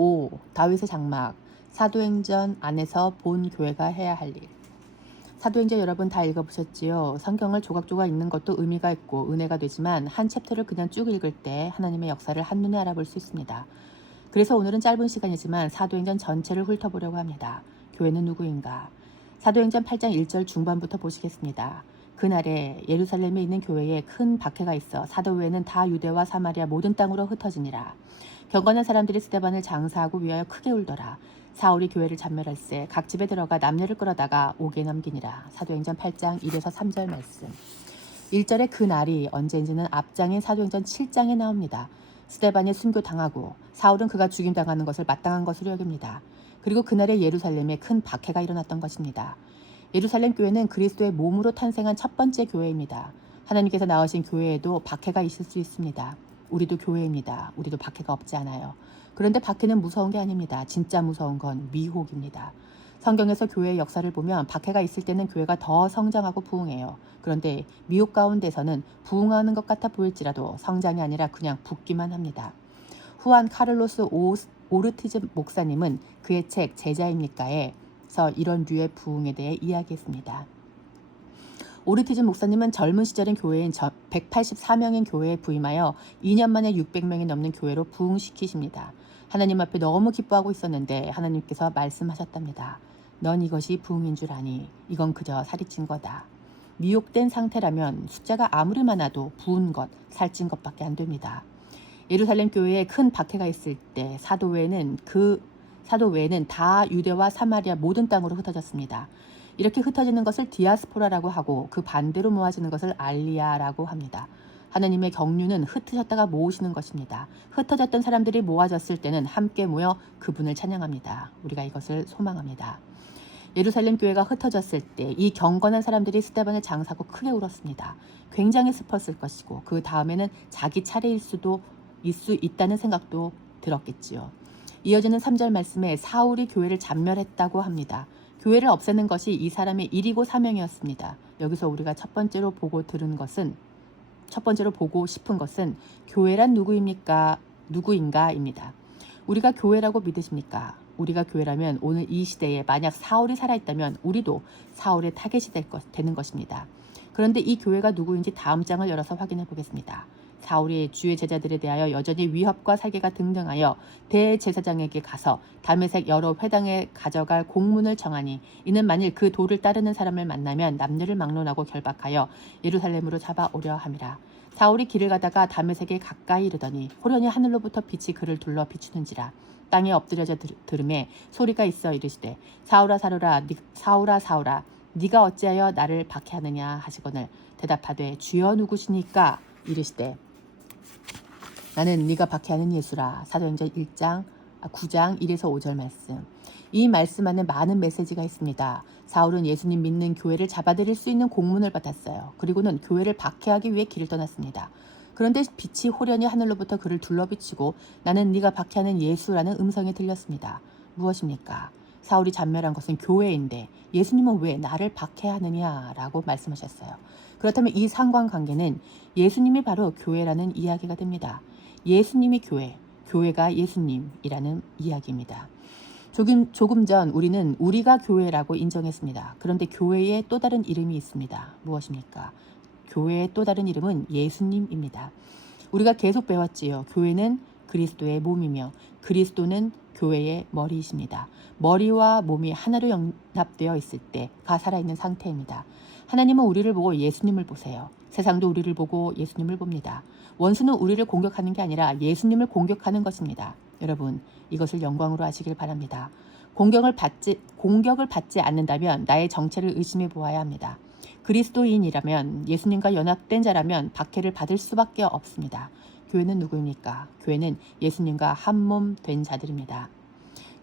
5. 다윗의 장막. 사도행전 안에서 본 교회가 해야 할 일. 사도행전 여러분 다 읽어보셨지요? 성경을 조각조각 읽는 것도 의미가 있고 은혜가 되지만 한 챕터를 그냥 쭉 읽을 때 하나님의 역사를 한눈에 알아볼 수 있습니다. 그래서 오늘은 짧은 시간이지만 사도행전 전체를 훑어보려고 합니다. 교회는 누구인가? 사도행전 8장 1절 중반부터 보시겠습니다. 그날에 예루살렘에 있는 교회에 큰 박해가 있어 사도 외에는 다 유대와 사마리아 모든 땅으로 흩어지니라. 경건한 사람들이 스데반을 장사하고 위하여 크게 울더라. 사울이 교회를 잔멸할세 각 집에 들어가 남녀를 끌어다가 옥에 넘기니라. 사도행전 8장 1에서 3절 말씀. 1절의 그 날이 언제인지는 앞장인 사도행전 7장에 나옵니다. 스데반이 순교당하고 사울은 그가 죽임당하는 것을 마땅한 것으로 여깁니다. 그리고 그날에 예루살렘에 큰 박해가 일어났던 것입니다. 예루살렘 교회는 그리스도의 몸으로 탄생한 첫 번째 교회입니다. 하나님께서 낳으신 교회에도 박해가 있을 수 있습니다. 우리도 교회입니다. 우리도 박해가 없지 않아요. 그런데 박해는 무서운 게 아닙니다. 진짜 무서운 건 미혹입니다. 성경에서 교회의 역사를 보면 박해가 있을 때는 교회가 더 성장하고 부흥해요. 그런데 미혹 가운데서는 부흥하는 것 같아 보일지라도 성장이 아니라 그냥 붓기만 합니다. 후안 카를로스 오르티즈 목사님은 그의 책 제자입니까에서 이런 류의 부흥에 대해 이야기했습니다. 오르티즈 목사님은 젊은 시절인 교회인 184명인 교회에 부임하여 2년 만에 600명이 넘는 교회로 부흥시키십니다. 하나님 앞에 너무 기뻐하고 있었는데 하나님께서 말씀하셨답니다. 넌 이것이 부흥인 줄 아니? 이건 그저 살이 찐 거다. 미혹된 상태라면 숫자가 아무리 많아도 부은 것, 살찐 것밖에 안 됩니다. 예루살렘 교회에 큰 박해가 있을 때 사도 외에는 다 유대와 사마리아 모든 땅으로 흩어졌습니다. 이렇게 흩어지는 것을 디아스포라라고 하고 그 반대로 모아지는 것을 알리아라고 합니다. 하나님의 경륜은 흩어졌다가 모으시는 것입니다. 흩어졌던 사람들이 모아졌을 때는 함께 모여 그분을 찬양합니다. 우리가 이것을 소망합니다. 예루살렘 교회가 흩어졌을 때 이 경건한 사람들이 스데반을 장사하고 크게 울었습니다. 굉장히 슬펐을 것이고 그 다음에는 자기 차례일 수 있다는 생각도 들었겠지요. 이어지는 3절 말씀에 사울이 교회를 잔멸했다고 합니다. 교회를 없애는 것이 이 사람의 일이고 사명이었습니다. 여기서 우리가 첫 번째로 보고 싶은 것은 교회란 누구인가입니다. 우리가 교회라고 믿으십니까? 우리가 교회라면 오늘 이 시대에 만약 사울이 살아있다면 우리도 사울의 타겟이 되는 것입니다. 그런데 이 교회가 누구인지 다음 장을 열어서 확인해 보겠습니다. 사울이 주의 제자들에 대하여 여전히 위협과 사기가 등등하여 대제사장에게 가서 다메섹 여러 회당에 가져갈 공문을 정하니 이는 만일 그 도를 따르는 사람을 만나면 남녀를 막론하고 결박하여 예루살렘으로 잡아오려 함이라. 사울이 길을 가다가 다메섹에 가까이 이르더니 호련히 하늘로부터 빛이 그를 둘러 비추는지라. 땅에 엎드려져 들음에 소리가 있어 이르시되 사울아 사울아 네가 어찌하여 나를 박해하느냐 하시거늘 대답하되 주여 누구시니까 이르시되 나는 네가 박해하는 예수라. 사도행전 9장 1에서 5절 말씀. 이 말씀 안에 많은 메시지가 있습니다. 사울은 예수님 믿는 교회를 잡아들일 수 있는 공문을 받았어요. 그리고는 교회를 박해하기 위해 길을 떠났습니다. 그런데 빛이 호련히 하늘로부터 그를 둘러비치고 나는 네가 박해하는 예수라는 음성이 들렸습니다. 무엇입니까? 사울이 잔멸한 것은 교회인데 예수님은 왜 나를 박해하느냐라고 말씀하셨어요. 그렇다면 이 상관관계는 예수님이 바로 교회라는 이야기가 됩니다. 예수님이 교회가 예수님이라는 이야기입니다. 조금 전 우리는 우리가 교회라고 인정했습니다. 그런데 교회에 또 다른 이름이 있습니다. 무엇입니까? 교회의 또 다른 이름은 예수님입니다. 우리가 계속 배웠지요. 교회는 그리스도의 몸이며 그리스도는 교회의 머리이십니다. 머리와 몸이 하나로 연합되어 있을 때가 살아있는 상태입니다. 하나님은 우리를 보고 예수님을 보세요. 세상도 우리를 보고 예수님을 봅니다. 원수는 우리를 공격하는 게 아니라 예수님을 공격하는 것입니다. 여러분, 이것을 영광으로 아시길 바랍니다. 공격을 받지 않는다면 나의 정체를 의심해 보아야 합니다. 그리스도인이라면 예수님과 연합된 자라면 박해를 받을 수밖에 없습니다. 교회는 누구입니까? 교회는 예수님과 한 몸 된 자들입니다.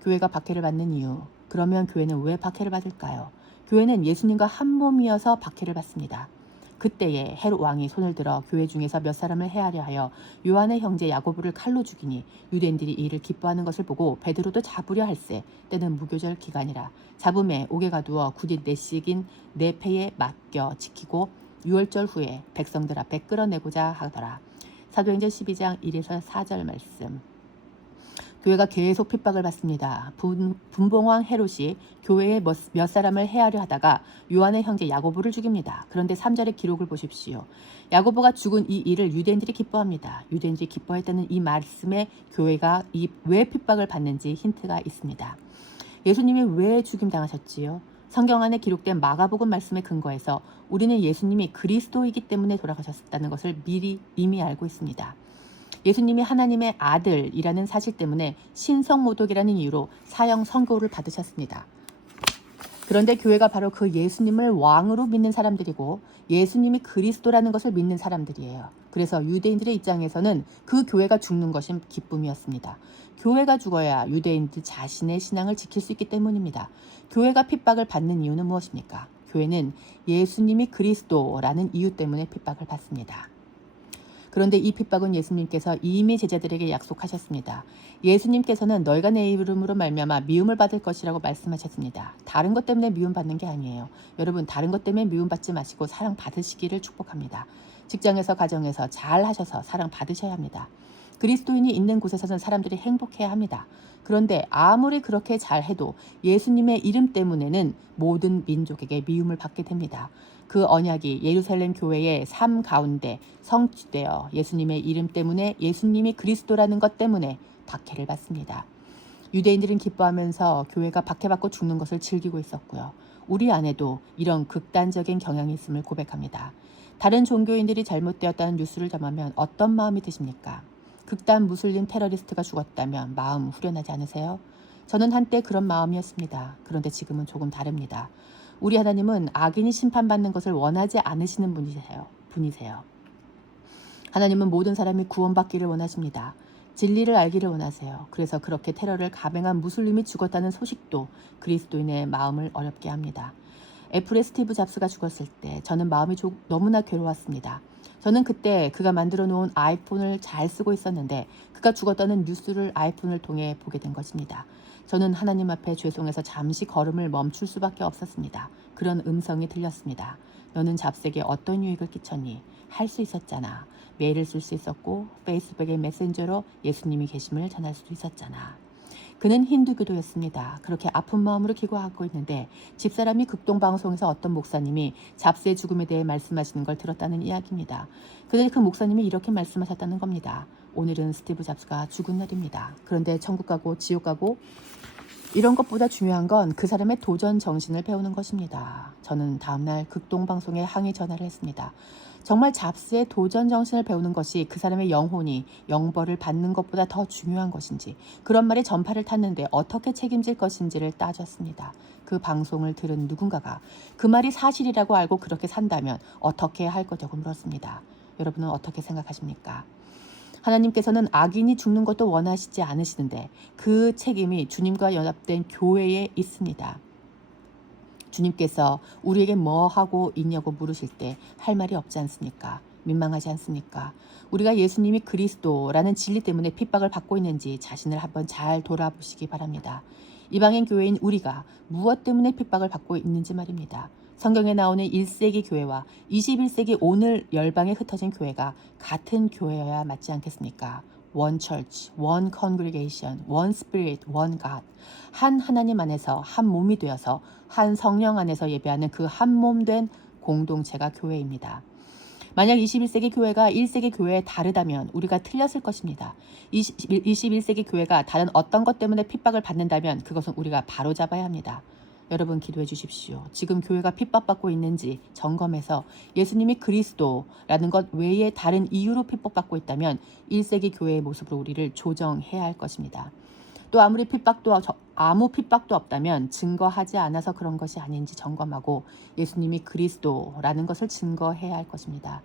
교회가 박해를 받는 이유, 그러면 교회는 왜 박해를 받을까요? 교회는 예수님과 한 몸이어서 박해를 받습니다. 그때에 헤롯 왕이 손을 들어 교회 중에서 몇 사람을 해하려 하여 요한의 형제 야고보를 칼로 죽이니 유대인들이 이를 기뻐하는 것을 보고 베드로도 잡으려 할세 때는 무교절 기간이라. 잡음에 옥에 가두어 굳이 내식인 네 패에 맡겨 지키고 유월절 후에 백성들 앞에 끌어내고자 하더라. 사도행전 12장 1에서 4절 말씀. 교회가 계속 핍박을 받습니다. 분봉왕 헤롯이 교회의 몇 사람을 해하려 하다가 요한의 형제 야고보를 죽입니다. 그런데 3절의 기록을 보십시오. 야고보가 죽은 이 일을 유대인들이 기뻐합니다. 유대인들이 기뻐했다는 이 말씀에 교회가 왜 핍박을 받는지 힌트가 있습니다. 예수님이 왜 죽임당하셨지요? 성경 안에 기록된 마가복음 말씀에 근거해서 우리는 예수님이 그리스도이기 때문에 돌아가셨다는 것을 미리 이미 알고 있습니다. 예수님이 하나님의 아들이라는 사실 때문에 신성모독이라는 이유로 사형 선고를 받으셨습니다. 그런데 교회가 바로 그 예수님을 왕으로 믿는 사람들이고 예수님이 그리스도라는 것을 믿는 사람들이에요. 그래서 유대인들의 입장에서는 그 교회가 죽는 것이 기쁨이었습니다. 교회가 죽어야 유대인들 자신의 신앙을 지킬 수 있기 때문입니다. 교회가 핍박을 받는 이유는 무엇입니까? 교회는 예수님이 그리스도라는 이유 때문에 핍박을 받습니다. 그런데 이 핍박은 예수님께서 이미 제자들에게 약속하셨습니다. 예수님께서는 너희가 내 이름으로 말미암아 미움을 받을 것이라고 말씀하셨습니다. 다른 것 때문에 미움받는 게 아니에요. 여러분, 다른 것 때문에 미움받지 마시고 사랑 받으시기를 축복합니다. 직장에서 가정에서 잘 하셔서 사랑 받으셔야 합니다. 그리스도인이 있는 곳에서는 사람들이 행복해야 합니다. 그런데 아무리 그렇게 잘해도 예수님의 이름 때문에는 모든 민족에게 미움을 받게 됩니다. 그 언약이 예루살렘 교회의 삶 가운데 성취되어 예수님의 이름 때문에 예수님이 그리스도라는 것 때문에 박해를 받습니다. 유대인들은 기뻐하면서 교회가 박해받고 죽는 것을 즐기고 있었고요. 우리 안에도 이런 극단적인 경향이 있음을 고백합니다. 다른 종교인들이 잘못되었다는 뉴스를 전하면 어떤 마음이 드십니까? 극단 무슬림 테러리스트가 죽었다면 마음 후련하지 않으세요? 저는 한때 그런 마음이었습니다. 그런데 지금은 조금 다릅니다. 우리 하나님은 악인이 심판받는 것을 원하지 않으시는 분이세요. 하나님은 모든 사람이 구원받기를 원하십니다. 진리를 알기를 원하세요. 그래서 그렇게 테러를 감행한 무슬림이 죽었다는 소식도 그리스도인의 마음을 어렵게 합니다. 애플의 스티브 잡스가 죽었을 때 저는 마음이 너무나 괴로웠습니다. 저는 그때 그가 만들어 놓은 아이폰을 잘 쓰고 있었는데 그가 죽었다는 뉴스를 아이폰을 통해 보게 된 것입니다. 저는 하나님 앞에 죄송해서 잠시 걸음을 멈출 수밖에 없었습니다. 그런 음성이 들렸습니다. 너는 잡스에게 어떤 유익을 끼쳤니? 할 수 있었잖아. 메일을 쓸 수 있었고 페이스북의 메신저로 예수님이 계심을 전할 수도 있었잖아. 그는 힌두교도였습니다. 그렇게 아픈 마음으로 기도하고 있는데 집사람이 극동방송에서 어떤 목사님이 잡스의 죽음에 대해 말씀하시는 걸 들었다는 이야기입니다. 그런데 그 목사님이 이렇게 말씀하셨다는 겁니다. 오늘은 스티브 잡스가 죽은 날입니다. 그런데 천국 가고 지옥 가고 이런 것보다 중요한 건 그 사람의 도전 정신을 배우는 것입니다. 저는 다음날 극동방송에 항의 전화를 했습니다. 정말 잡스의 도전 정신을 배우는 것이 그 사람의 영혼이 영벌을 받는 것보다 더 중요한 것인지, 그런 말에 전파를 탔는데 어떻게 책임질 것인지를 따졌습니다. 그 방송을 들은 누군가가 그 말이 사실이라고 알고 그렇게 산다면 어떻게 할 거냐고 물었습니다. 여러분은 어떻게 생각하십니까? 하나님께서는 악인이 죽는 것도 원하시지 않으시는데 그 책임이 주님과 연합된 교회에 있습니다. 주님께서 우리에게 뭐 하고 있냐고 물으실 때 할 말이 없지 않습니까? 민망하지 않습니까? 우리가 예수님이 그리스도라는 진리 때문에 핍박을 받고 있는지 자신을 한번 잘 돌아보시기 바랍니다. 이방인 교회인 우리가 무엇 때문에 핍박을 받고 있는지 말입니다. 성경에 나오는 1세기 교회와 21세기 오늘 열방에 흩어진 교회가 같은 교회여야 맞지 않겠습니까? One church, one congregation, one spirit, one God. 한 하나님 안에서 한 몸이 되어서 한 성령 안에서 예배하는 그 한 몸 된 공동체가 교회입니다. 만약 21세기 교회가 1세기 교회에 다르다면 우리가 틀렸을 것입니다. 21세기 교회가 다른 어떤 것 때문에 핍박을 받는다면 그것은 우리가 바로잡아야 합니다. 여러분 기도해 주십시오. 지금 교회가 핍박받고 있는지 점검해서 예수님이 그리스도라는 것 외에 다른 이유로 핍박받고 있다면 1세기 교회의 모습으로 우리를 조정해야 할 것입니다. 또 아무 핍박도 없다면 증거하지 않아서 그런 것이 아닌지 점검하고 예수님이 그리스도라는 것을 증거해야 할 것입니다.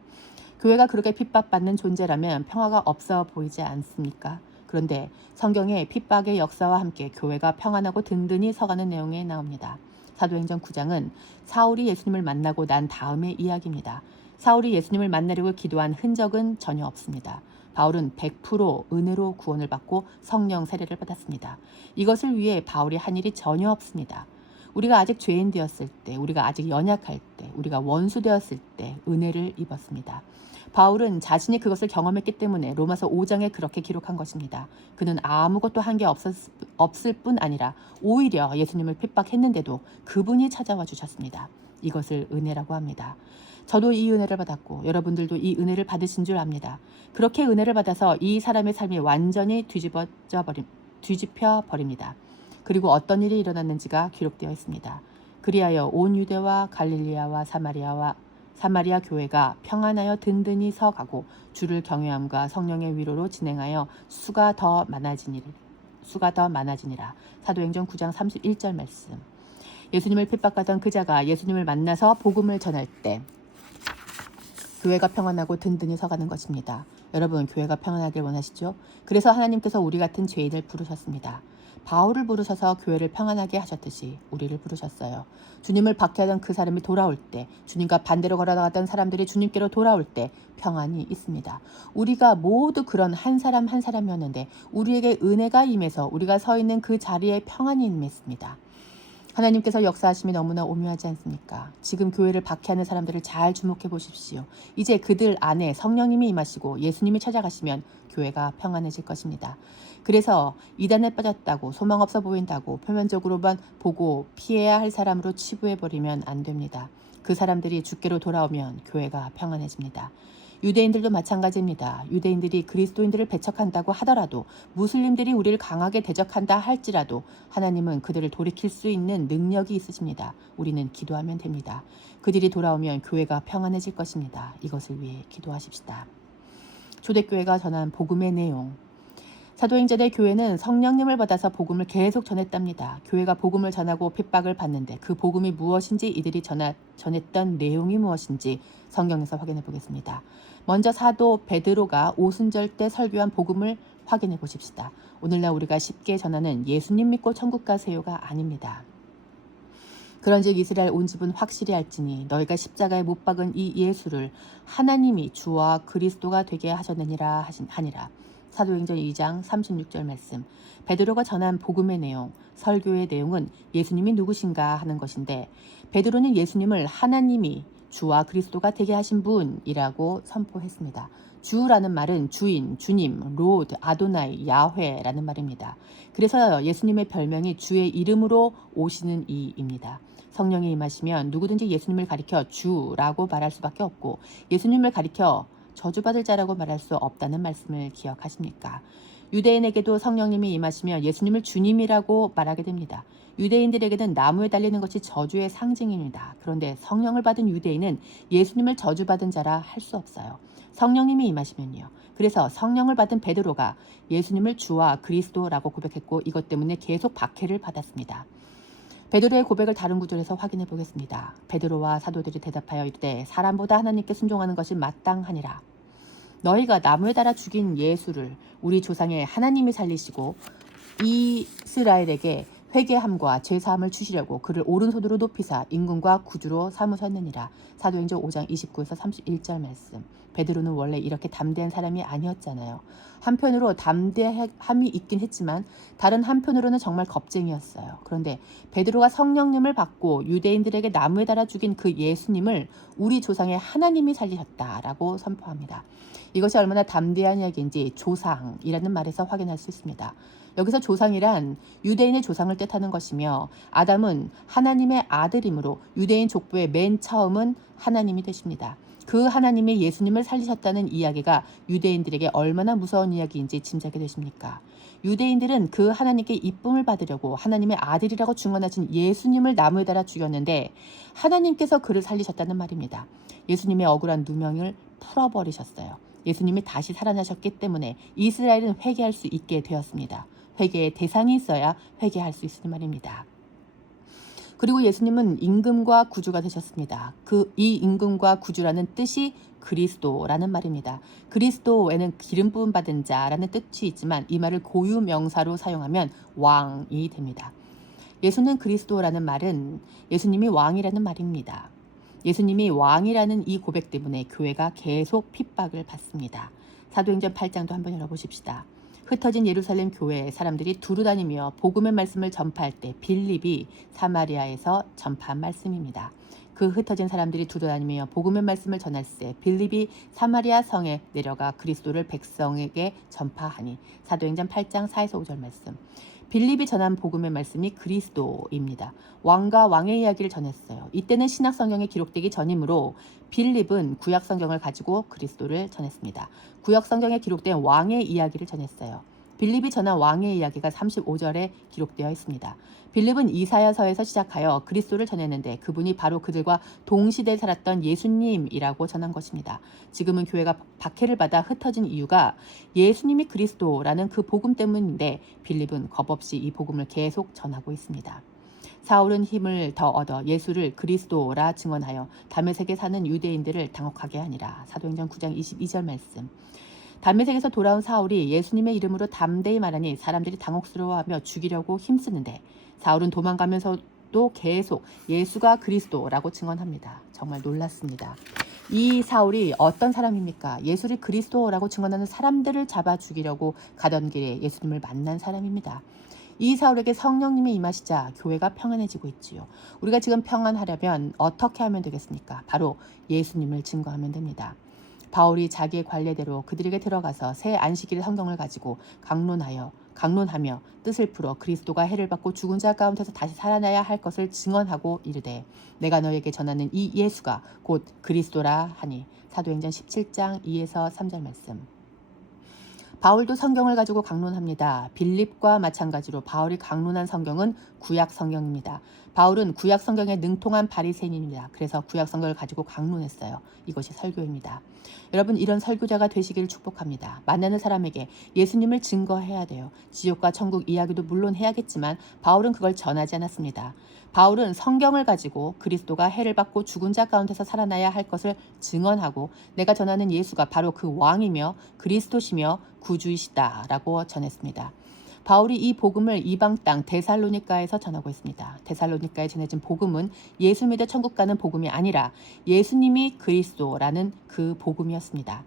교회가 그렇게 핍박받는 존재라면 평화가 없어 보이지 않습니까? 그런데 성경에 핍박의 역사와 함께 교회가 평안하고 든든히 서가는 내용이 나옵니다. 사도행전 9장은 사울이 예수님을 만나고 난 다음의 이야기입니다. 사울이 예수님을 만나려고 기도한 흔적은 전혀 없습니다. 바울은 100% 은혜로 구원을 받고 성령 세례를 받았습니다. 이것을 위해 바울이 한 일이 전혀 없습니다. 우리가 아직 죄인 되었을 때, 우리가 아직 연약할 때, 우리가 원수 되었을 때 은혜를 입었습니다. 바울은 자신이 그것을 경험했기 때문에 로마서 5장에 그렇게 기록한 것입니다. 그는 아무것도 한 게 없을 뿐 아니라 오히려 예수님을 핍박했는데도 그분이 찾아와 주셨습니다. 이것을 은혜라고 합니다. 저도 이 은혜를 받았고 여러분들도 이 은혜를 받으신 줄 압니다. 그렇게 은혜를 받아서 이 사람의 삶이 완전히 뒤집혀 버립니다. 그리고 어떤 일이 일어났는지가 기록되어 있습니다. 그리하여 온 유대와 갈릴리아와 사마리아 교회가 평안하여 든든히 서가고 주를 경외함과 성령의 위로로 진행하여 수가 더 많아지니라. 사도행전 9장 31절 말씀. 예수님을 핍박하던 그 자가 예수님을 만나서 복음을 전할 때 교회가 평안하고 든든히 서가는 것입니다. 여러분, 교회가 평안하길 원하시죠? 그래서 하나님께서 우리 같은 죄인을 부르셨습니다. 바울을 부르셔서 교회를 평안하게 하셨듯이 우리를 부르셨어요. 주님을 박해하던 그 사람이 돌아올 때, 주님과 반대로 걸어나갔던 사람들이 주님께로 돌아올 때 평안이 있습니다. 우리가 모두 그런 한 사람 한 사람이었는데 우리에게 은혜가 임해서 우리가 서 있는 그 자리에 평안이 임했습니다. 하나님께서 역사하심이 너무나 오묘하지 않습니까? 지금 교회를 박해하는 사람들을 잘 주목해 보십시오. 이제 그들 안에 성령님이 임하시고 예수님이 찾아가시면 교회가 평안해질 것입니다. 그래서 이단에 빠졌다고 소망 없어 보인다고 표면적으로만 보고 피해야 할 사람으로 치부해버리면 안 됩니다. 그 사람들이 주께로 돌아오면 교회가 평안해집니다. 유대인들도 마찬가지입니다. 유대인들이 그리스도인들을 배척한다고 하더라도 무슬림들이 우리를 강하게 대적한다 할지라도 하나님은 그들을 돌이킬 수 있는 능력이 있으십니다. 우리는 기도하면 됩니다. 그들이 돌아오면 교회가 평안해질 것입니다. 이것을 위해 기도하십시다. 초대교회가 전한 복음의 내용. 사도행전의 교회는 성령님을 받아서 복음을 계속 전했답니다. 교회가 복음을 전하고 핍박을 받는데 그 복음이 무엇인지 이들이 전했던 내용이 무엇인지 성경에서 확인해 보겠습니다. 먼저 사도 베드로가 오순절 때 설교한 복음을 확인해 보십시다. 오늘날 우리가 쉽게 전하는 예수님 믿고 천국 가세요가 아닙니다. 그런즉 이스라엘 온 집은 확실히 알지니 너희가 십자가에 못 박은 이 예수를 하나님이 주와 그리스도가 되게 하셨느니라 하니라. 사도행전 2장 36절 말씀. 베드로가 전한 복음의 내용, 설교의 내용은 예수님이 누구신가 하는 것인데 베드로는 예수님을 하나님이 주와 그리스도가 되게 하신 분이라고 선포했습니다. 주라는 말은 주인, 주님, 로드, 아도나이, 야훼라는 말입니다. 그래서 예수님의 별명이 주의 이름으로 오시는 이입니다. 성령이 임하시면 누구든지 예수님을 가리켜 주라고 말할 수밖에 없고 예수님을 가리켜 저주받을 자라고 말할 수 없다는 말씀을 기억하십니까? 유대인에게도 성령님이 임하시면 예수님을 주님이라고 말하게 됩니다. 유대인들에게는 나무에 달리는 것이 저주의 상징입니다. 그런데 성령을 받은 유대인은 예수님을 저주받은 자라 할 수 없어요. 성령님이 임하시면요. 그래서 성령을 받은 베드로가 예수님을 주와 그리스도라고 고백했고 이것 때문에 계속 박해를 받았습니다. 베드로의 고백을 다른 구절에서 확인해 보겠습니다. 베드로와 사도들이 대답하여 이르되 사람보다 하나님께 순종하는 것이 마땅하니라. 너희가 나무에 달아 죽인 예수를 우리 조상의 하나님이 살리시고 이스라엘에게 회개함과 죄사함을 주시려고 그를 오른손으로 높이사 임금과 구주로 삼으셨느니라. 사도행전 5장 29에서 31절 말씀. 베드로는 원래 이렇게 담대한 사람이 아니었잖아요. 한편으로 담대함이 있긴 했지만 다른 한편으로는 정말 겁쟁이였어요. 그런데 베드로가 성령님을 받고 유대인들에게 나무에 달아 죽인 그 예수님을 우리 조상의 하나님이 살리셨다라고 선포합니다. 이것이 얼마나 담대한 이야기인지 조상이라는 말에서 확인할 수 있습니다. 여기서 조상이란 유대인의 조상을 뜻하는 것이며 아담은 하나님의 아들이므로 유대인 족보의 맨 처음은 하나님이 되십니다. 그 하나님이 예수님을 살리셨다는 이야기가 유대인들에게 얼마나 무서운 이야기인지 짐작이 되십니까? 유대인들은 그 하나님께 이쁨을 받으려고 하나님의 아들이라고 증언하신 예수님을 나무에 달아 죽였는데 하나님께서 그를 살리셨다는 말입니다. 예수님의 억울한 누명을 풀어버리셨어요. 예수님이 다시 살아나셨기 때문에 이스라엘은 회개할 수 있게 되었습니다. 회개의 대상이 있어야 회개할 수 있으니 말입니다. 그리고 예수님은 임금과 구주가 되셨습니다. 이 임금과 구주라는 뜻이 그리스도라는 말입니다. 그리스도에는 기름 부음 받은 자라는 뜻이 있지만 이 말을 고유 명사로 사용하면 왕이 됩니다. 예수는 그리스도라는 말은 예수님이 왕이라는 말입니다. 예수님이 왕이라는 이 고백 때문에 교회가 계속 핍박을 받습니다. 사도행전 8장도 한번 열어보십시다. 흩어진 예루살렘 교회에 사람들이 두루 다니며 복음의 말씀을 전파할 때 빌립이 사마리아에서 전파한 말씀입니다. 그 흩어진 사람들이 두루다니며 복음의 말씀을 전할세 빌립이 사마리아 성에 내려가 그리스도를 백성에게 전파하니. 사도행전 8장 4에서 5절 말씀. 빌립이 전한 복음의 말씀이 그리스도입니다. 왕과 왕의 이야기를 전했어요. 이때는 신약 성경에 기록되기 전이므로 빌립은 구약 성경을 가지고 그리스도를 전했습니다. 구약 성경에 기록된 왕의 이야기를 전했어요. 빌립이 전한 왕의 이야기가 35절에 기록되어 있습니다. 빌립은 이사야서에서 시작하여 그리스도를 전했는데 그분이 바로 그들과 동시대에 살았던 예수님이라고 전한 것입니다. 지금은 교회가 박해를 받아 흩어진 이유가 예수님이 그리스도라는 그 복음 때문인데 빌립은 겁없이 이 복음을 계속 전하고 있습니다. 사울은 힘을 더 얻어 예수를 그리스도라 증언하여 다메섹에 사는 유대인들을 당혹하게 하니라. 사도행전 9장 22절 말씀. 다메섹에서 돌아온 사울이 예수님의 이름으로 담대히 말하니 사람들이 당혹스러워하며 죽이려고 힘쓰는데 사울은 도망가면서도 계속 예수가 그리스도라고 증언합니다. 정말 놀랐습니다. 이 사울이 어떤 사람입니까? 예수를 그리스도라고 증언하는 사람들을 잡아 죽이려고 가던 길에 예수님을 만난 사람입니다. 이 사울에게 성령님이 임하시자 교회가 평안해지고 있지요. 우리가 지금 평안하려면 어떻게 하면 되겠습니까? 바로 예수님을 증거하면 됩니다. 바울이 자기의 관례대로 그들에게 들어가서 새 안식일의 성경을 가지고 강론하며 뜻을 풀어 그리스도가 해를 받고 죽은 자 가운데서 다시 살아나야 할 것을 증언하고 이르되 내가 너에게 전하는 이 예수가 곧 그리스도라 하니. 사도행전 17장 2에서 3절 말씀. 바울도 성경을 가지고 강론합니다. 빌립과 마찬가지로 바울이 강론한 성경은 구약 성경입니다. 바울은 구약 성경에 능통한 바리새인입니다. 그래서 구약 성경을 가지고 강론했어요. 이것이 설교입니다. 여러분, 이런 설교자가 되시기를 축복합니다. 만나는 사람에게 예수님을 증거해야 돼요. 지옥과 천국 이야기도 물론 해야겠지만 바울은 그걸 전하지 않았습니다. 바울은 성경을 가지고 그리스도가 해를 받고 죽은 자 가운데서 살아나야 할 것을 증언하고 내가 전하는 예수가 바로 그 왕이며 그리스도시며 구주이시다라고 전했습니다. 바울이 이 복음을 이방 땅 데살로니가에서 전하고 있습니다. 데살로니가에 전해진 복음은 예수 믿어 천국 가는 복음이 아니라 예수님이 그리스도라는 그 복음이었습니다.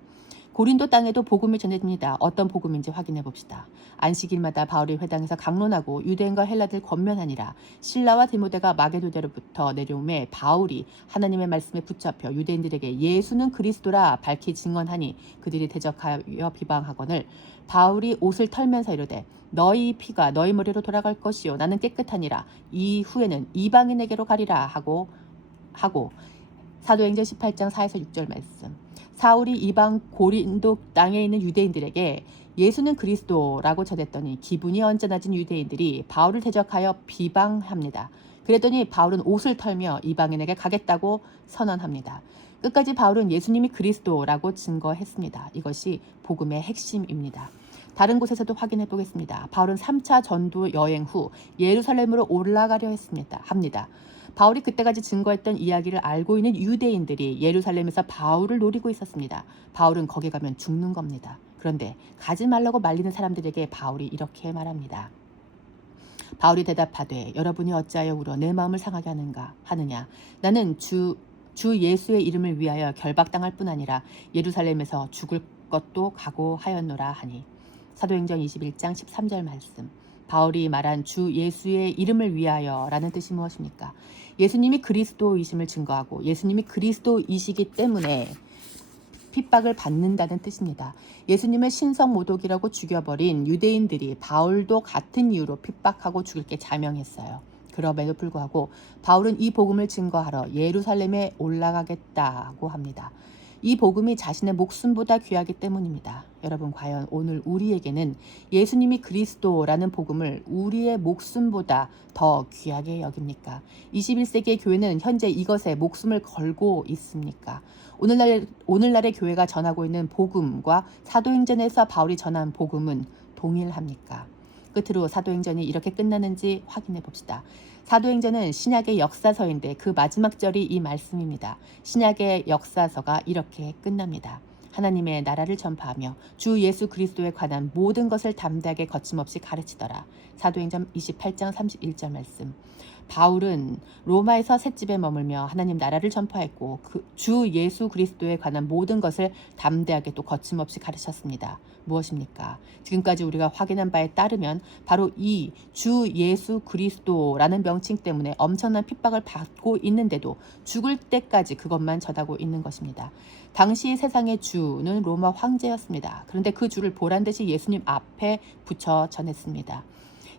고린도 땅에도 복음이 전해집니다. 어떤 복음인지 확인해 봅시다. 안식일마다 바울이 회당에서 강론하고 유대인과 헬라들 권면하니라. 실라와 디모데가 마게도냐로부터 내려오매 바울이 하나님의 말씀에 붙잡혀 유대인들에게 예수는 그리스도라 밝히 증언하니 그들이 대적하여 비방하거늘 바울이 옷을 털면서 이르되 너희 피가 너희 머리로 돌아갈 것이요 나는 깨끗하니라. 이후에는 이방인에게로 가리라 하고 사도행전 18장 4에서 6절 말씀. 사울이 이방 고린도 땅에 있는 유대인들에게 예수는 그리스도라고 전했더니 기분이 언짢아진 유대인들이 바울을 대적하여 비방합니다. 그랬더니 바울은 옷을 털며 이방인에게 가겠다고 선언합니다. 끝까지 바울은 예수님이 그리스도라고 증거했습니다. 이것이 복음의 핵심입니다. 다른 곳에서도 확인해 보겠습니다. 바울은 3차 전도 여행 후 예루살렘으로 올라가려 합니다. 바울이 그때까지 증거했던 이야기를 알고 있는 유대인들이 예루살렘에서 바울을 노리고 있었습니다. 바울은 거기 가면 죽는 겁니다. 그런데 가지 말라고 말리는 사람들에게 바울이 이렇게 말합니다. 바울이 대답하되 여러분이 어찌하여 울어 내 마음을 상하게 하느냐. 나는 주 예수의 이름을 위하여 결박당할 뿐 아니라 예루살렘에서 죽을 것도 각오하였노라 하니. 사도행전 21장 13절 말씀. 바울이 말한 주 예수의 이름을 위하여라는 뜻이 무엇입니까? 예수님이 그리스도이심을 증거하고 예수님이 그리스도이시기 때문에 핍박을 받는다는 뜻입니다. 예수님을 신성모독이라고 죽여버린 유대인들이 바울도 같은 이유로 핍박하고 죽일 게 자명했어요. 그럼에도 불구하고 바울은 이 복음을 증거하러 예루살렘에 올라가겠다고 합니다. 이 복음이 자신의 목숨보다 귀하기 때문입니다. 여러분, 과연 오늘 우리에게는 예수님이 그리스도라는 복음을 우리의 목숨보다 더 귀하게 여깁니까? 21세기의 교회는 현재 이것에 목숨을 걸고 있습니까? 오늘날의 교회가 전하고 있는 복음과 사도행전에서 바울이 전한 복음은 동일합니까? 끝으로 사도행전이 이렇게 끝나는지 확인해 봅시다. 사도행전은 신약의 역사서인데 그 마지막 절이 이 말씀입니다. 신약의 역사서가 이렇게 끝납니다. 하나님의 나라를 전파하며 주 예수 그리스도에 관한 모든 것을 담대하게 거침없이 가르치더라. 사도행전 28장 31절 말씀. 바울은 로마에서 셋집에 머물며 하나님 나라를 전파했고 그 주 예수 그리스도에 관한 모든 것을 담대하게 또 거침없이 가르쳤습니다. 무엇입니까? 지금까지 우리가 확인한 바에 따르면 바로 이 주 예수 그리스도라는 명칭 때문에 엄청난 핍박을 받고 있는데도 죽을 때까지 그것만 전하고 있는 것입니다. 당시 세상의 주는 로마 황제였습니다. 그런데 그 주를 보란듯이 예수님 앞에 붙여 전했습니다.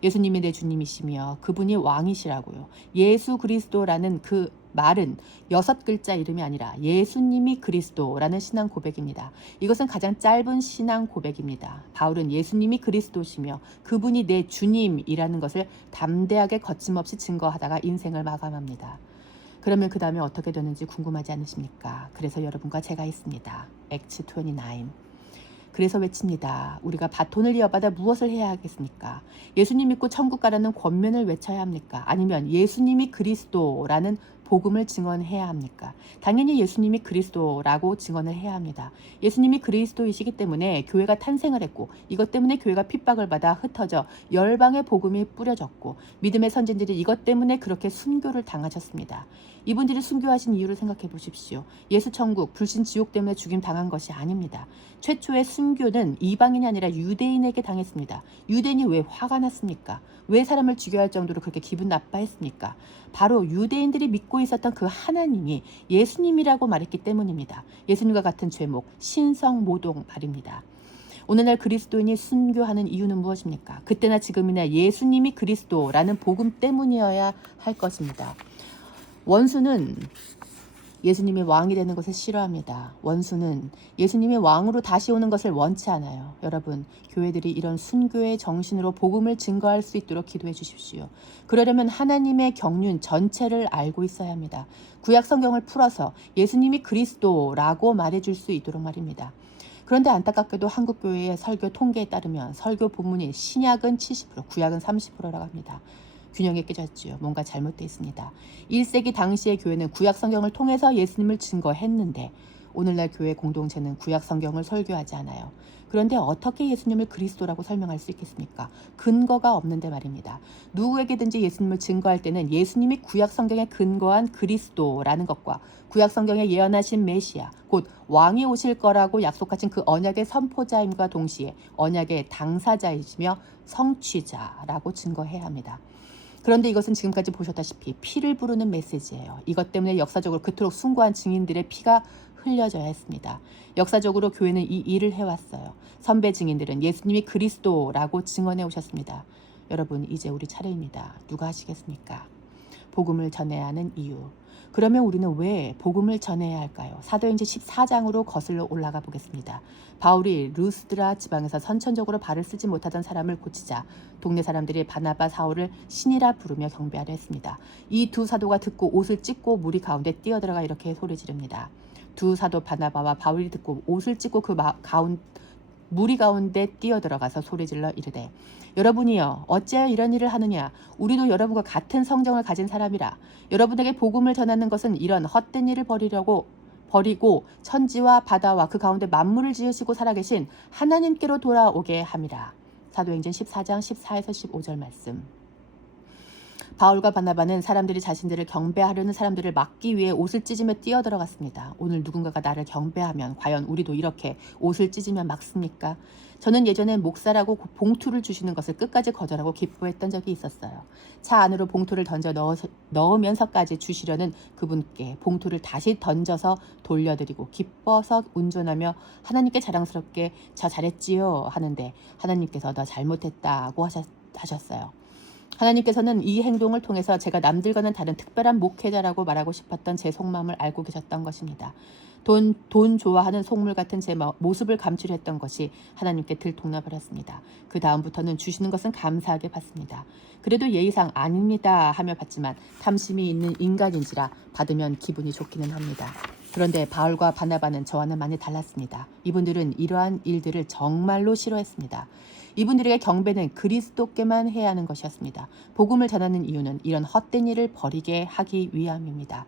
예수님이 내 주님이시며 그분이 왕이시라고요. 예수 그리스도라는 그 말은 6글자 이름이 아니라 예수님이 그리스도라는 신앙 고백입니다. 이것은 가장 짧은 신앙 고백입니다. 바울은 예수님이 그리스도시며 그분이 내 주님이라는 것을 담대하게 거침없이 증거하다가 인생을 마감합니다. 그러면 그 다음에 어떻게 되는지 궁금하지 않으십니까? 그래서 여러분과 제가 있습니다. 액츠 29. 그래서 외칩니다. 우리가 바톤을 이어받아 무엇을 해야 하겠습니까? 예수님 믿고 천국 가라는 권면을 외쳐야 합니까? 아니면 예수님이 그리스도라는 복음을 증언해야 합니까? 당연히 예수님이 그리스도라고 증언을 해야 합니다. 예수님이 그리스도이시기 때문에 교회가 탄생을 했고 이것 때문에 교회가 핍박을 받아 흩어져 열방의 복음이 뿌려졌고 믿음의 선진들이 이것 때문에 그렇게 순교를 당하셨습니다. 이분들이 순교하신 이유를 생각해 보십시오. 예수 천국, 불신 지옥 때문에 죽임 당한 것이 아닙니다. 최초의 순교는 이방인이 아니라 유대인에게 당했습니다. 유대인이 왜 화가 났습니까? 왜 사람을 죽여야 할 정도로 그렇게 기분 나빠했습니까? 바로 유대인들이 믿고 있었던 그 하나님이 예수님이라고 말했기 때문입니다. 예수님과 같은 죄목, 신성모독 말입니다. 오늘날 그리스도인이 순교하는 이유는 무엇입니까? 그때나 지금이나 예수님이 그리스도라는 복음 때문이어야 할 것입니다. 원수는 예수님이 왕이 되는 것을 싫어합니다. 원수는 예수님이 왕으로 다시 오는 것을 원치 않아요. 여러분, 교회들이 이런 순교의 정신으로 복음을 증거할 수 있도록 기도해 주십시오. 그러려면 하나님의 경륜 전체를 알고 있어야 합니다. 구약 성경을 풀어서 예수님이 그리스도라고 말해줄 수 있도록 말입니다. 그런데 안타깝게도 한국교회의 설교 통계에 따르면 설교 본문이 신약은 70%, 구약은 30%라고 합니다. 균형이 깨졌지요. 뭔가 잘못되어 있습니다. 1세기 당시의 교회는 구약 성경을 통해서 예수님을 증거했는데 오늘날 교회 공동체는 구약 성경을 설교하지 않아요. 그런데 어떻게 예수님을 그리스도라고 설명할 수 있겠습니까? 근거가 없는데 말입니다. 누구에게든지 예수님을 증거할 때는 예수님이 구약 성경에 근거한 그리스도라는 것과 구약 성경에 예언하신 메시아, 곧 왕이 오실 거라고 약속하신 그 언약의 선포자임과 동시에 언약의 당사자이시며 성취자라고 증거해야 합니다. 그런데 이것은 지금까지 보셨다시피 피를 부르는 메시지예요. 이것 때문에 역사적으로 그토록 숭고한 증인들의 피가 흘려져야 했습니다. 역사적으로 교회는 이 일을 해왔어요. 선배 증인들은 예수님이 그리스도라고 증언해 오셨습니다. 여러분, 이제 우리 차례입니다. 누가 하시겠습니까? 복음을 전해야 하는 이유. 그러면 우리는 왜 복음을 전해야 할까요? 사도행전 14장으로 거슬러 올라가 보겠습니다. 바울이 루스드라 지방에서 선천적으로 발을 쓰지 못하던 사람을 고치자 동네 사람들이 바나바 사울을 신이라 부르며 경배하려 했습니다. 이 두 사도가 듣고 옷을 찢고 무리 가운데 뛰어들어가 이렇게 소리 지릅니다. 두 사도 바나바와 바울이 듣고 옷을 찢고 그 무리 가운데 뛰어들어가서 소리질러 이르되 여러분이여 어찌하여 이런 일을 하느냐 우리도 여러분과 같은 성정을 가진 사람이라 여러분에게 복음을 전하는 것은 이런 헛된 일을 버리고 천지와 바다와 그 가운데 만물을 지으시고 살아계신 하나님께로 돌아오게 함이라. 사도행전 14장 14에서 15절 말씀. 바울과 바나바는 사람들이 자신들을 경배하려는 사람들을 막기 위해 옷을 찢으며 뛰어들어갔습니다. 오늘 누군가가 나를 경배하면 과연 우리도 이렇게 옷을 찢으며 막습니까? 저는 예전에 목사라고 봉투를 주시는 것을 끝까지 거절하고 기뻐했던 적이 있었어요. 차 안으로 봉투를 던져 넣으면서까지 주시려는 그분께 봉투를 다시 던져서 돌려드리고 기뻐서 운전하며 하나님께 자랑스럽게 저 잘했지요 하는데 하나님께서 너 잘못했다고 하셨어요. 하나님께서는 이 행동을 통해서 제가 남들과는 다른 특별한 목회자라고 말하고 싶었던 제 속마음을 알고 계셨던 것입니다. 돈 좋아하는 속물 같은 제 모습을 감추려 했던 것이 하나님께 들통나버렸습니다. 그 다음부터는 주시는 것은 감사하게 받습니다. 그래도 예의상 아닙니다 하며 받지만 탐심이 있는 인간인지라 받으면 기분이 좋기는 합니다. 그런데 바울과 바나바는 저와는 많이 달랐습니다. 이분들은 이러한 일들을 정말로 싫어했습니다. 이분들에게 경배는 그리스도께만 해야 하는 것이었습니다. 복음을 전하는 이유는 이런 헛된 일을 버리게 하기 위함입니다.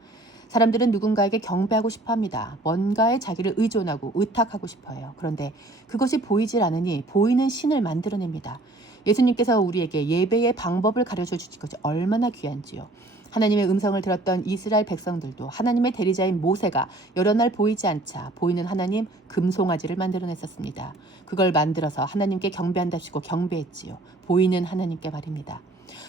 사람들은 누군가에게 경배하고 싶어합니다. 뭔가에 자기를 의존하고 의탁하고 싶어요. 그런데 그것이 보이질 않으니 보이는 신을 만들어냅니다. 예수님께서 우리에게 예배의 방법을 가르쳐 주신 것이 얼마나 귀한지요. 하나님의 음성을 들었던 이스라엘 백성들도 하나님의 대리자인 모세가 여러 날 보이지 않자 보이는 하나님 금송아지를 만들어냈었습니다. 그걸 만들어서 하나님께 경배한답시고 경배했지요. 보이는 하나님께 말입니다.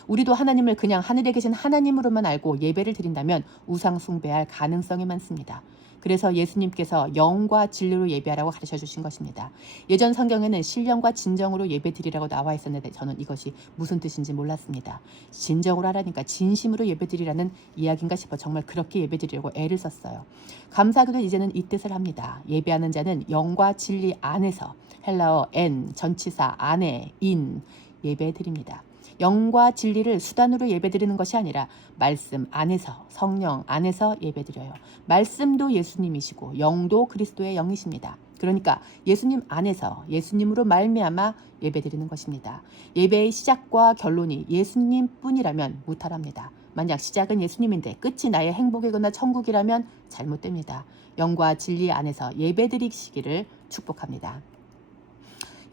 우리도 하나님을 그냥 하늘에 계신 하나님으로만 알고 예배를 드린다면 우상 숭배할 가능성이 많습니다. 그래서 예수님께서 영과 진리로 예배하라고 가르쳐 주신 것입니다. 예전 성경에는 신령과 진정으로 예배드리라고 나와 있었는데 저는 이것이 무슨 뜻인지 몰랐습니다. 진정으로 하라니까 진심으로 예배드리라는 이야기인가 싶어 정말 그렇게 예배드리려고 애를 썼어요. 감사하게도 이제는 이 뜻을 합니다. 예배하는 자는 영과 진리 안에서 헬라어 엔, 전치사 안에, 인 예배드립니다. 영과 진리를 수단으로 예배드리는 것이 아니라 말씀 안에서 성령 안에서 예배드려요. 말씀도 예수님이시고 영도 그리스도의 영이십니다. 그러니까 예수님 안에서 예수님으로 말미암아 예배드리는 것입니다. 예배의 시작과 결론이 예수님뿐이라면 무탈합니다. 만약 시작은 예수님인데 끝이 나의 행복이거나 천국이라면 잘못됩니다. 영과 진리 안에서 예배드리시기를 축복합니다.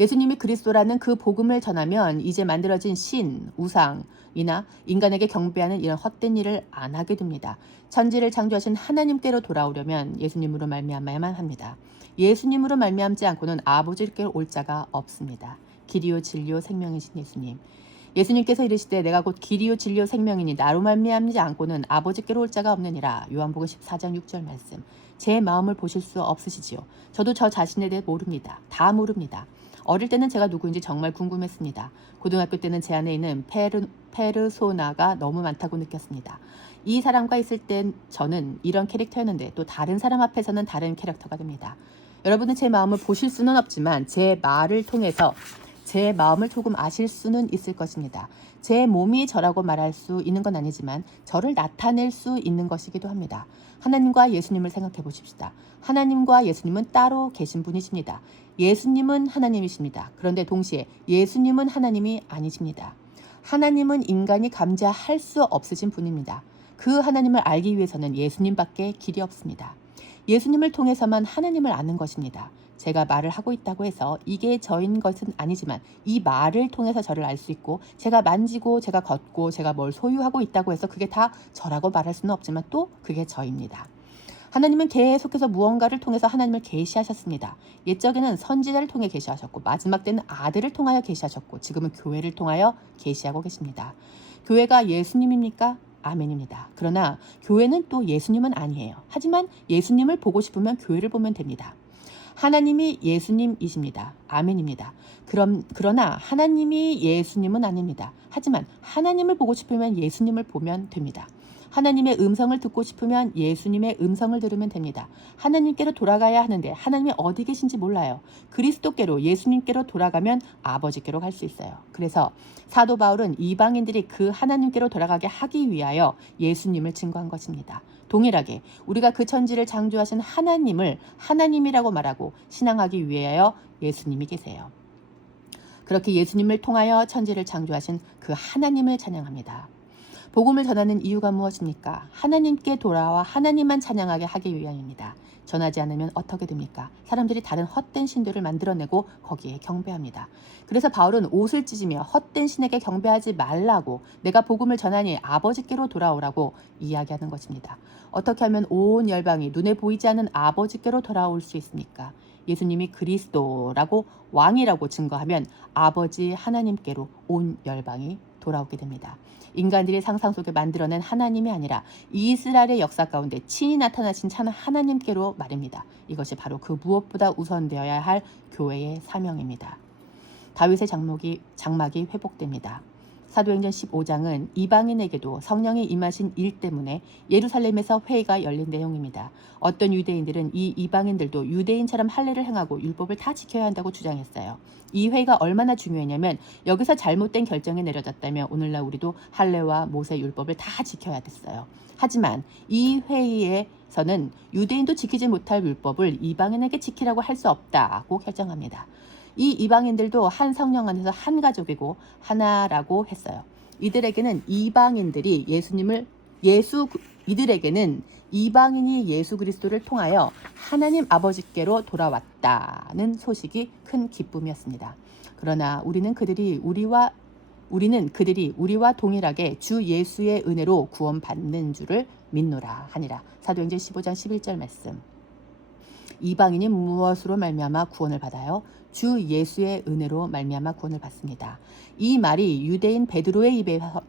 예수님이 그리스도라는 그 복음을 전하면 이제 만들어진 신, 우상이나 인간에게 경배하는 이런 헛된 일을 안 하게 됩니다. 천지를 창조하신 하나님께로 돌아오려면 예수님으로 말미암아야만 합니다. 예수님으로 말미암지 않고는 아버지께 올 자가 없습니다. 길이요 진리요 생명이신 예수님. 예수님께서 이르시되 내가 곧 길이요 진리요 생명이니 나로 말미암지 않고는 아버지께로 올 자가 없느니라. 요한복음 14장 6절 말씀. 제 마음을 보실 수 없으시지요. 저도 저 자신에 대해 모릅니다. 다 모릅니다. 어릴 때는 제가 누구인지 정말 궁금했습니다. 고등학교 때는 제 안에 있는 페르소나가 너무 많다고 느꼈습니다. 이 사람과 있을 땐 저는 이런 캐릭터였는데 또 다른 사람 앞에서는 다른 캐릭터가 됩니다. 여러분은 제 마음을 보실 수는 없지만 제 말을 통해서 제 마음을 조금 아실 수는 있을 것입니다. 제 몸이 저라고 말할 수 있는 건 아니지만 저를 나타낼 수 있는 것이기도 합니다. 하나님과 예수님을 생각해 보십시다. 하나님과 예수님은 따로 계신 분이십니다. 예수님은 하나님이십니다. 그런데 동시에 예수님은 하나님이 아니십니다. 하나님은 인간이 감지할 수 없으신 분입니다. 그 하나님을 알기 위해서는 예수님밖에 길이 없습니다. 예수님을 통해서만 하나님을 아는 것입니다. 제가 말을 하고 있다고 해서 이게 저인 것은 아니지만 이 말을 통해서 저를 알 수 있고 제가 만지고 제가 걷고 제가 뭘 소유하고 있다고 해서 그게 다 저라고 말할 수는 없지만 또 그게 저입니다. 하나님은 계속해서 무언가를 통해서 하나님을 계시하셨습니다. 옛적에는 선지자를 통해 계시하셨고 마지막 때는 아들을 통하여 계시하셨고 지금은 교회를 통하여 계시하고 계십니다. 교회가 예수님입니까? 아멘입니다. 그러나 교회는 또 예수님은 아니에요. 하지만 예수님을 보고 싶으면 교회를 보면 됩니다. 하나님이 예수님이십니다. 아멘입니다. 그러나 하나님이 예수님은 아닙니다. 하지만 하나님을 보고 싶으면 예수님을 보면 됩니다. 하나님의 음성을 듣고 싶으면 예수님의 음성을 들으면 됩니다. 하나님께로 돌아가야 하는데 하나님이 어디 계신지 몰라요. 그리스도께로 예수님께로 돌아가면 아버지께로 갈 수 있어요. 그래서 사도 바울은 이방인들이 그 하나님께로 돌아가게 하기 위하여 예수님을 증거한 것입니다. 동일하게 우리가 그 천지를 창조하신 하나님을 하나님이라고 말하고 신앙하기 위하여 예수님이 계세요. 그렇게 예수님을 통하여 천지를 창조하신 그 하나님을 찬양합니다. 복음을 전하는 이유가 무엇입니까? 하나님께 돌아와 하나님만 찬양하게 하기 위함입니다. 전하지 않으면 어떻게 됩니까? 사람들이 다른 헛된 신들을 만들어내고 거기에 경배합니다. 그래서 바울은 옷을 찢으며 헛된 신에게 경배하지 말라고 내가 복음을 전하니 아버지께로 돌아오라고 이야기하는 것입니다. 어떻게 하면 온 열방이 눈에 보이지 않는 아버지께로 돌아올 수 있습니까? 예수님이 그리스도라고 왕이라고 증거하면 아버지 하나님께로 온 열방이 돌아오게 됩니다. 인간들이 상상 속에 만들어낸 하나님이 아니라 이스라엘의 역사 가운데 친히 나타나신 하나님께로 말입니다. 이것이 바로 그 무엇보다 우선되어야 할 교회의 사명입니다. 다윗의 장막이 회복됩니다. 사도행전 15장은 이방인에게도 성령이 임하신 일 때문에 예루살렘에서 회의가 열린 내용입니다. 어떤 유대인들은 이 이방인들도 유대인처럼 할례를 행하고 율법을 다 지켜야 한다고 주장했어요. 이 회의가 얼마나 중요했냐면 여기서 잘못된 결정이 내려졌다면 오늘날 우리도 할례와 모세 율법을 다 지켜야 됐어요. 하지만 이 회의에서는 유대인도 지키지 못할 율법을 이방인에게 지키라고 할 수 없다고 결정합니다. 이 이방인들도 한 성령 안에서 한 가족이고 하나라고 했어요. 이들에게는 이방인이 예수 그리스도를 통하여 하나님 아버지께로 돌아왔다는 소식이 큰 기쁨이었습니다. 그러나 우리는 그들이 우리와 동일하게 주 예수의 은혜로 구원받는 줄을 믿노라 하니라. 사도행전 15장 11절 말씀. 이방인이 무엇으로 말미암아 구원을 받아요? 주 예수의 은혜로 말미암아 구원을 받습니다. 이 말이 유대인 베드로의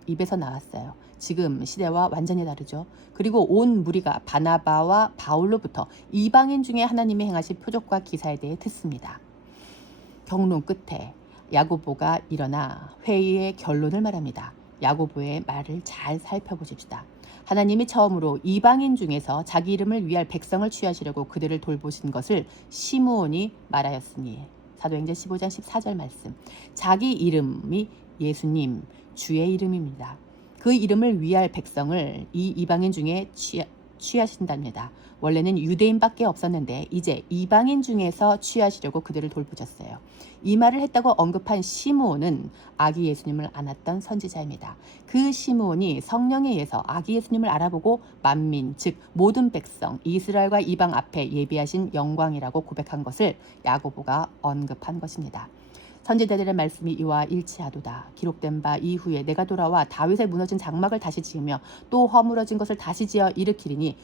입에서 나왔어요. 지금 시대와 완전히 다르죠. 그리고 온 무리가 바나바와 바울로부터 이방인 중에 하나님이 행하신 표적과 기사에 대해 듣습니다. 경론 끝에 야고보가 일어나 회의의 결론을 말합니다. 야고보의 말을 잘 살펴보십시다. 하나님이 처음으로 이방인 중에서 자기 이름을 위할 백성을 취하시려고 그들을 돌보신 것을 시므온이 말하였으니. 사도행전 15장 14절 말씀. 자기 이름이 예수님, 주의 이름입니다. 그 이름을 위할 백성을 이 이방인 중에 취하신답니다. 원래는 유대인밖에 없었는데 이제 이방인 중에서 취하시려고 그들을 돌보셨어요. 이 말을 했다고 언급한 시므온은 아기 예수님을 안았던 선지자입니다. 그 시므온이 성령에 의해서 아기 예수님을 알아보고 만민, 즉 모든 백성, 이스라엘과 이방 앞에 예비하신 영광이라고 고백한 것을 야고보가 언급한 것입니다. 선지자들의 말씀이 이와 일치하도다. 기록된 바 이후에 내가 돌아와 다윗의 무너진 장막을 다시 지으며 또 허물어진 것을 다시 지어 일으키리니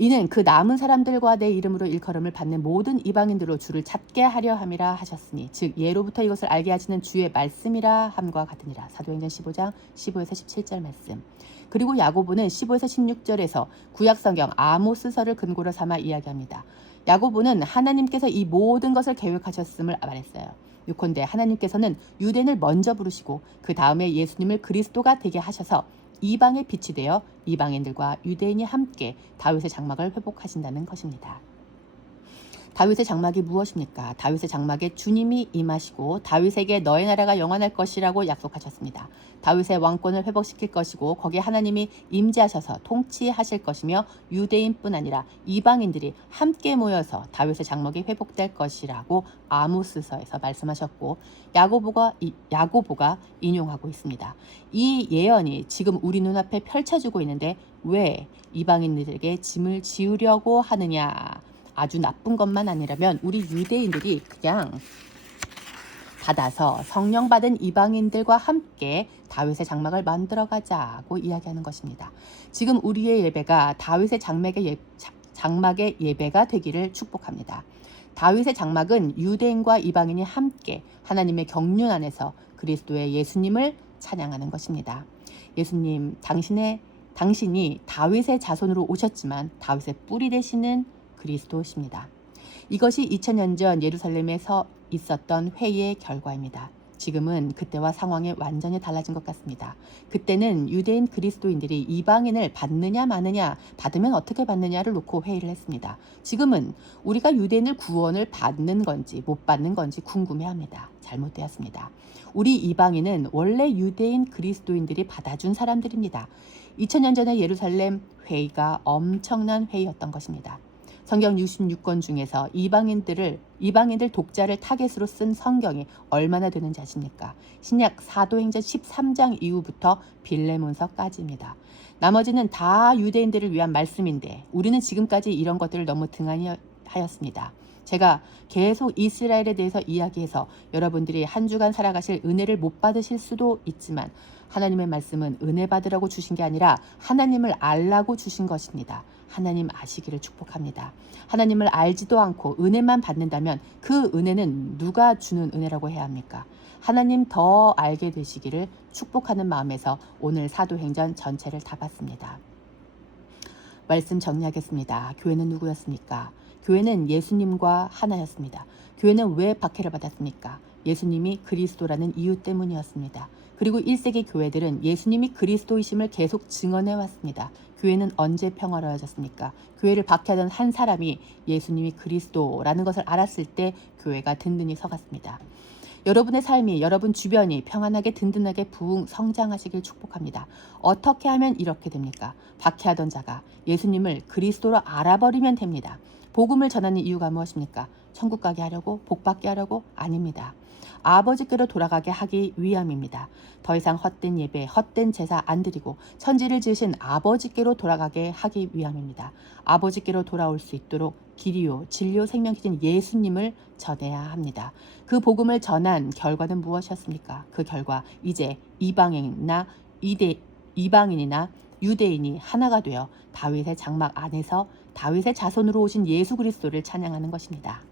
이는 그 남은 사람들과 내 이름으로 일컬음을 받는 모든 이방인들로 주를 찾게 하려 함이라 하셨으니 즉 예로부터 이것을 알게 하시는 주의 말씀이라 함과 같으니라. 사도행전 15장 15에서 17절 말씀. 그리고 야고보는 15에서 16절에서 구약성경 아모스서를 근거로 삼아 이야기합니다. 야고보는 하나님께서 이 모든 것을 계획하셨음을 말했어요. 요컨대 하나님께서는 유대인을 먼저 부르시고 그 다음에 예수님을 그리스도가 되게 하셔서 이방의 빛이 되어 이방인들과 유대인이 함께 다윗의 장막을 회복하신다는 것입니다. 다윗의 장막이 무엇입니까? 다윗의 장막에 주님이 임하시고 다윗에게 너의 나라가 영원할 것이라고 약속하셨습니다. 다윗의 왕권을 회복시킬 것이고 거기에 하나님이 임재하셔서 통치하실 것이며 유대인뿐 아니라 이방인들이 함께 모여서 다윗의 장막이 회복될 것이라고 아모스서에서 말씀하셨고 야고보가 인용하고 있습니다. 이 예언이 지금 우리 눈앞에 펼쳐지고 있는데 왜 이방인들에게 짐을 지우려고 하느냐? 아주 나쁜 것만 아니라면 우리 유대인들이 그냥 받아서 성령 받은 이방인들과 함께 다윗의 장막을 만들어가자고 이야기하는 것입니다. 지금 우리의 예배가 다윗의 장막의 예배가 되기를 축복합니다. 다윗의 장막은 유대인과 이방인이 함께 하나님의 경륜 안에서 그리스도의 예수님을 찬양하는 것입니다. 예수님, 당신이 다윗의 자손으로 오셨지만 다윗의 뿌리 되시는 그리스도십니다. 이것이 2000년 전 예루살렘에서 있었던 회의의 결과입니다. 지금은 그때와 상황이 완전히 달라진 것 같습니다. 그때는 유대인 그리스도인들이 이방인을 받느냐 마느냐, 받으면 어떻게 받느냐를 놓고 회의를 했습니다. 지금은 우리가 유대인을 구원을 받는 건지 못 받는 건지 궁금해합니다. 잘못되었습니다. 우리 이방인은 원래 유대인 그리스도인들이 받아준 사람들입니다. 2000년 전의 예루살렘 회의가 엄청난 회의였던 것입니다. 성경 66권 중에서 이방인들 독자를 타겟으로 쓴 성경이 얼마나 되는지 아십니까? 신약 사도행전 13장 이후부터 빌레몬서까지입니다. 나머지는 다 유대인들을 위한 말씀인데 우리는 지금까지 이런 것들을 너무 등한히 하였습니다. 제가 계속 이스라엘에 대해서 이야기해서 여러분들이 한 주간 살아가실 은혜를 못 받으실 수도 있지만 하나님의 말씀은 은혜 받으라고 주신 게 아니라 하나님을 알라고 주신 것입니다. 하나님 아시기를 축복합니다. 하나님을 알지도 않고 은혜만 받는다면 그 은혜는 누가 주는 은혜라고 해야 합니까? 하나님 더 알게 되시기를 축복하는 마음에서 오늘 사도행전 전체를 다 봤습니다. 말씀 정리하겠습니다. 교회는 누구였습니까? 교회는 예수님과 하나였습니다. 교회는 왜 박해를 받았습니까? 예수님이 그리스도라는 이유 때문이었습니다. 그리고 1세기 교회들은 예수님이 그리스도이심을 계속 증언해 왔습니다. 교회는 언제 평화로워졌습니까? 교회를 박해하던 한 사람이 예수님이 그리스도라는 것을 알았을 때 교회가 든든히 서갔습니다. 여러분의 삶이, 여러분 주변이 평안하게 든든하게 부흥 성장하시길 축복합니다. 어떻게 하면 이렇게 됩니까? 박해하던 자가 예수님을 그리스도로 알아버리면 됩니다. 복음을 전하는 이유가 무엇입니까? 천국 가게 하려고? 복 받게 하려고? 아닙니다. 아버지께로 돌아가게 하기 위함입니다. 더 이상 헛된 예배, 헛된 제사 안 드리고 천지를 지으신 아버지께로 돌아가게 하기 위함입니다. 아버지께로 돌아올 수 있도록 길이요 진리요 생명이신 예수님을 전해야 합니다. 그 복음을 전한 결과는 무엇이었습니까? 그 결과 이제 이방인이나 유대인이 하나가 되어 다윗의 장막 안에서 다윗의 자손으로 오신 예수 그리스도를 찬양하는 것입니다.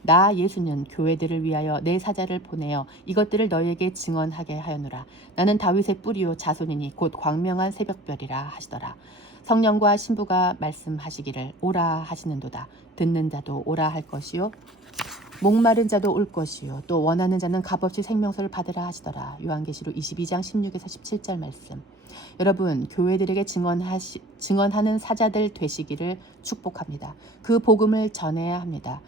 나 예수는 교회들을 위하여 내 사자를 보내어 이것들을 너희에게 증언하게 하였노라. 나는 다윗의 뿌리요 자손이니 곧 광명한 새벽별이라 하시더라. 성령과 신부가 말씀하시기를 오라 하시는도다. 듣는 자도 오라 할 것이요 목마른 자도 올 것이요 또 원하는 자는 값없이 생명수를 받으라 하시더라. 요한계시록 22장 16에서 17절 말씀. 여러분, 교회들에게 증언하는 사자들 되시기를 축복합니다. 그 복음을 전해야 합니다.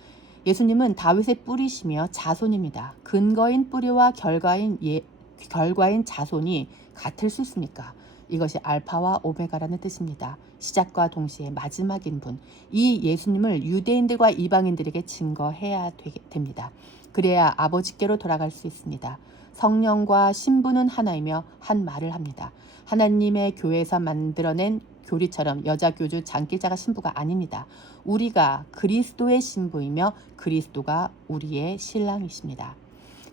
예수님은 다윗의 뿌리시며 자손입니다. 근거인 뿌리와 결과인 자손이 같을 수 있습니까? 이것이 알파와 오메가라는 뜻입니다. 시작과 동시에 마지막인 분. 이 예수님을 유대인들과 이방인들에게 증거해야 됩니다. 그래야 아버지께로 돌아갈 수 있습니다. 성령과 신부는 하나이며 한 말을 합니다. 하나님의 교회에서 만들어낸 교리처럼 여자 교주 장기자가 신부가 아닙니다. 우리가 그리스도의 신부이며 그리스도가 우리의 신랑이십니다.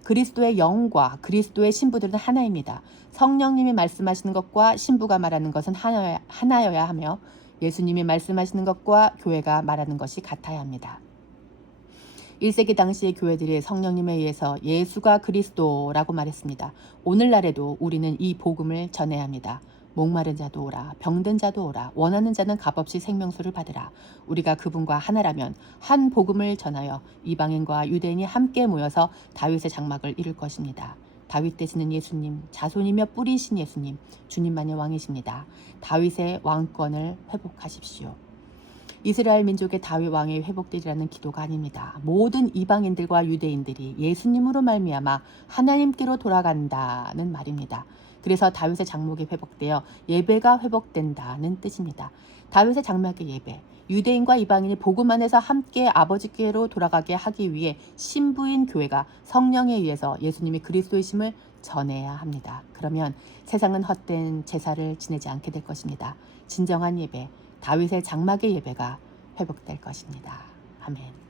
그리스도의 영과 그리스도의 신부들은 하나입니다. 성령님이 말씀하시는 것과 신부가 말하는 것은 하나여야 하며 예수님이 말씀하시는 것과 교회가 말하는 것이 같아야 합니다. 1세기 당시의 교회들이 성령님에 의해서 예수가 그리스도라고 말했습니다. 오늘날에도 우리는 이 복음을 전해야 합니다. 목마른 자도 오라, 병든 자도 오라, 원하는 자는 값없이 생명수를 받으라. 우리가 그분과 하나라면 한 복음을 전하여 이방인과 유대인이 함께 모여서 다윗의 장막을 이룰 것입니다. 다윗 되시는 예수님, 자손이며 뿌리신 예수님, 주님만의 왕이십니다. 다윗의 왕권을 회복하십시오. 이스라엘 민족의 다윗 왕이 회복되리라는 기도가 아닙니다. 모든 이방인들과 유대인들이 예수님으로 말미암아 하나님께로 돌아간다는 말입니다. 그래서 다윗의 장막이 회복되어 예배가 회복된다는 뜻입니다. 다윗의 장막의 예배, 유대인과 이방인이 복음 안에서 함께 아버지께로 돌아가게 하기 위해 신부인 교회가 성령에 의해서 예수님이 그리스도이심을 전해야 합니다. 그러면 세상은 헛된 제사를 지내지 않게 될 것입니다. 진정한 예배, 다윗의 장막의 예배가 회복될 것입니다. 아멘.